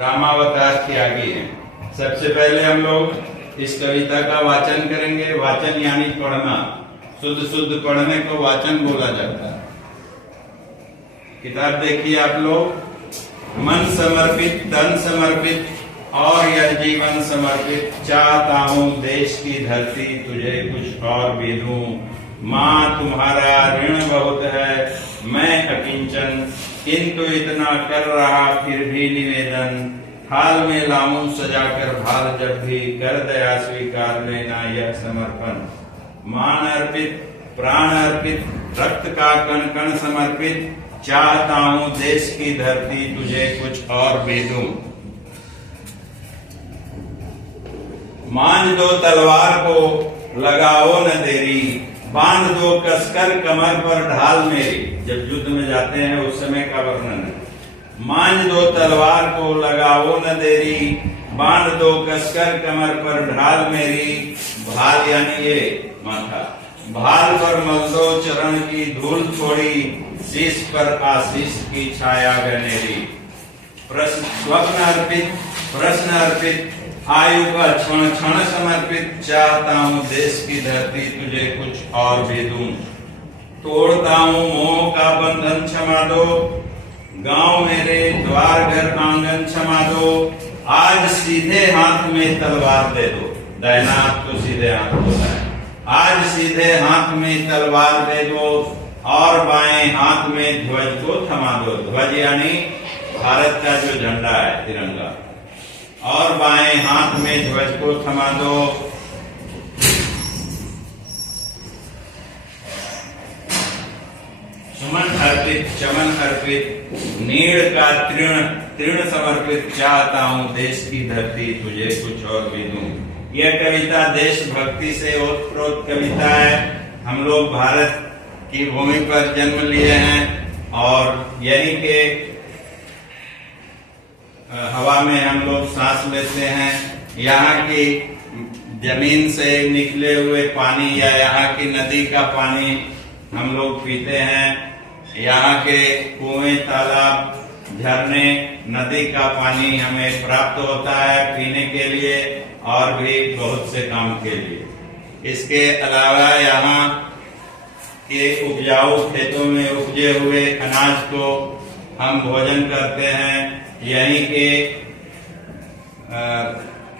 रामावतार त्यागी है। सबसे पहले हम लोग इस कविता का वाचन करेंगे। वाचन यानी पढ़ना, शुद्ध शुद्ध पढ़ने को वाचन बोला जाता है। किताब देखिए आप लोग। मन समर्पित, तन समर्पित और यह जीवन समर्पित, चाहता हूँ देश की धरती तुझे कुछ और भी दूं। माँ तुम्हारा ऋण बहुत है, मैं अकिंचन, किंतु इतना कर रहा फिर भी निवेदन। हाल में लाऊं सजाकर भाल जब भी, कर दया स्वीकार लेना यह समर्पण। मान अर्पित, प्राण अर्पित, रक्त का कण कण समर्पित, चाहता हूँ देश की धरती तुझे कुछ और भी दूं। मांझ दो तलवार को लगाओ न देरी, बांध दो कसकर कमर पर ढाल मेरी। जब युद्ध में जाते हैं उस समय का वर्णन है। मांझ दो तलवार को लगाओ न देरी, बांध दो कसकर कमर पर ढाल मेरी। भाल यानी ये माथा, भाल पर मल दो चरण की धूल थोड़ी, शीश पर आशीष की छाया गनेरी। प्रश्न स्वप्न अर्पित, प्रश्न अर्पित, आयु का क्षण क्षण समर्पित, चाहता हूँ देश की धरती तुझे कुछ और भी दूं। तोड़ता हूँ मोह का बंधन क्षमा दो, गांव मेरे द्वार घर आंगन क्षमा दो। आज सीधे हाथ में तलवार दे दो, दाहिना हाथ को सीधे हाथ होता है। आज सीधे हाथ में तलवार दे दो और बाएं हाथ में ध्वज को थमा दो। ध्वज यानी भारत का जो झंडा है, तिरंगा। और बाएं हाथ में ध्वज को थमा दो। सुमन अर्पित, चमन अर्पित, नीड़ का तृण तृण समर्पित, चाहता हूँ देश की धरती तुझे कुछ और भी दूं। यह कविता देशभक्ति से ओतप्रोत कविता है। हम लोग भारत की भूमि पर जन्म लिए हैं और यहीं के हवा में हम लोग सांस लेते हैं। यहाँ की जमीन से निकले हुए पानी या यहाँ की नदी का पानी हम लोग पीते हैं। यहाँ के कुएं, तालाब, झरने, नदी का पानी हमें प्राप्त होता है पीने के लिए और भी बहुत से काम के लिए। इसके अलावा यहाँ के उपजाऊ खेतों में उपजे हुए अनाज को हम भोजन करते हैं। यहीं के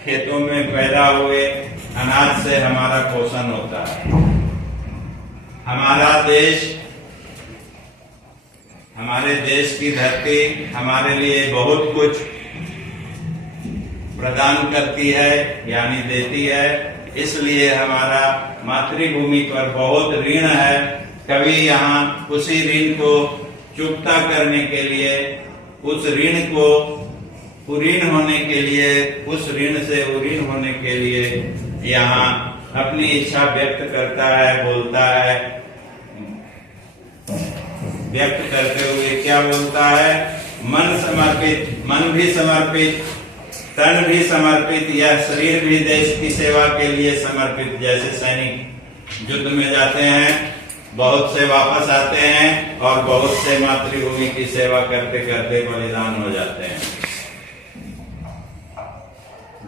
खेतों में पैदा हुए अनाज से हमारा पोषण होता है। हमारा देश, हमारे देश की धरती हमारे लिए बहुत कुछ प्रदान करती है यानी देती है। इसलिए हमारा मातृभूमि पर बहुत ऋण है। कभी यहाँ उसी ऋण को चुकता करने के लिए, उस ऋण को उऋण होने के लिए, उस ऋण से उऋण होने के लिए यहाँ अपनी इच्छा व्यक्त करता है, बोलता है। व्यक्त करते हुए क्या बोलता है? मन समर्पित, मन भी समर्पित, तन भी समर्पित, यह शरीर भी देश की सेवा के लिए समर्पित। जैसे सैनिक युद्ध में जाते हैं, बहुत से वापस आते हैं और बहुत से मातृभूमि की सेवा करते करते बलिदान हो जाते हैं।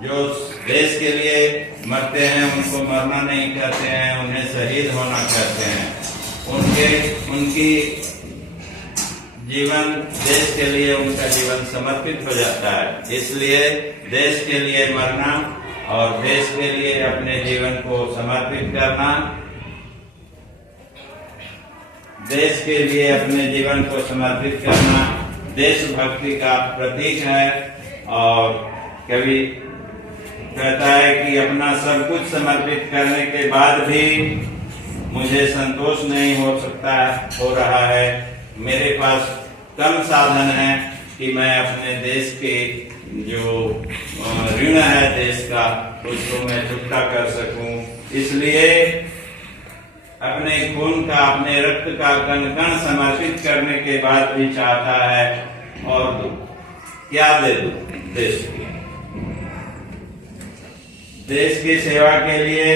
जो देश के लिए मरते हैं उनको मरना नहीं कहते हैं, उन्हें शहीद होना कहते हैं। उनकी जीवन देश के लिए, उनका जीवन समर्पित हो जाता है। इसलिए देश के लिए मरना और देश के लिए अपने जीवन को समर्पित करना, देश के लिए अपने जीवन को समर्पित करना देशभक्ति का प्रतीक है। और कवि कहता है कि अपना सब कुछ समर्पित करने के बाद भी मुझे संतोष नहीं हो रहा है। मेरे पास कम साधन है कि मैं अपने देश के जो ऋण है देश का, उसको मैं चुकता कर सकूं। इसलिए अपने खून का, अपने रक्त का कण कण समर्पित करने के बाद भी चाहता है और क्या दे दूं देश की। देश की सेवा के लिए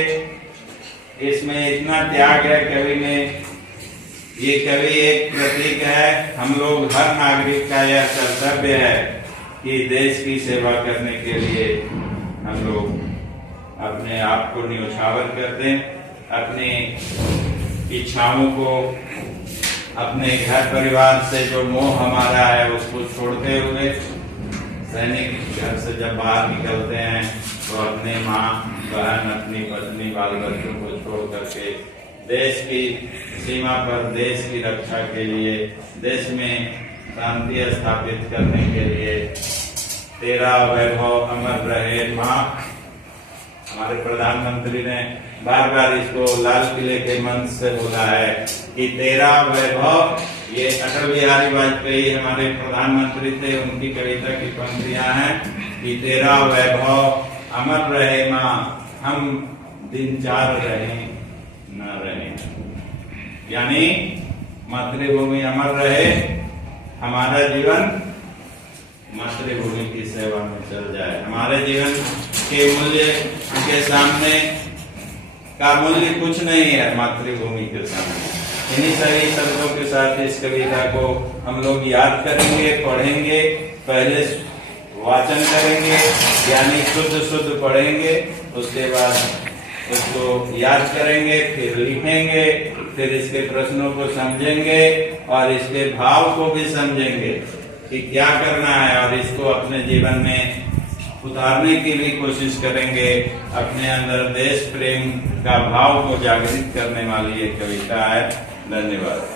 इसमें इतना त्याग है कवि में। ये कवि एक प्रतीक है। हम लोग हर नागरिक का यह कर्तव्य है कि देश की सेवा करने के लिए हम लोग अपने आप को न्योछावर कर दें, अपनी इच्छाओं को, अपने घर परिवार से जो मोह हमारा है उसको छोड़ते हुए सैनिक घर से जब बाहर निकलते हैं तो अपने माँ बहन, अपनी पत्नी, बाल बच्चों को छोड़ करके देश की सीमा पर देश की रक्षा के लिए, देश में शांति स्थापित करने के लिए तेरा वैभव अमर रहे माँ। हमारे प्रधानमंत्री ने बार बार इसको लाल किले के मंच से बोला है कि तेरा वैभव, ये अटल बिहारी वाजपेयी हमारे प्रधानमंत्री थे, उनकी कविता की पंक्तियां हैं कि तेरा वैभव अमर रहे माँ, हम दिन चार रहे न रहे। यानी मातृभूमि अमर रहे, हमारा जीवन मातृभूमि की सेवा में चल जाए, हमारे जीवन के मूल्य के सामने का मूल्य कुछ नहीं है मातृभूमि के सामने। इन्हीं सभी शब्दों के साथ इस कविता को हम लोग याद करेंगे, पढ़ेंगे, पहले वाचन करेंगे यानी शुद्ध शुद्ध पढ़ेंगे, उसके बाद उसको याद करेंगे, फिर लिखेंगे, फिर इसके प्रश्नों को समझेंगे और इसके भाव को भी समझेंगे कि क्या करना है और इसको अपने जीवन में उतारने की भी कोशिश करेंगे। अपने अंदर देश प्रेम का भाव को जागृत करने वाली एक कविता है। धन्यवाद।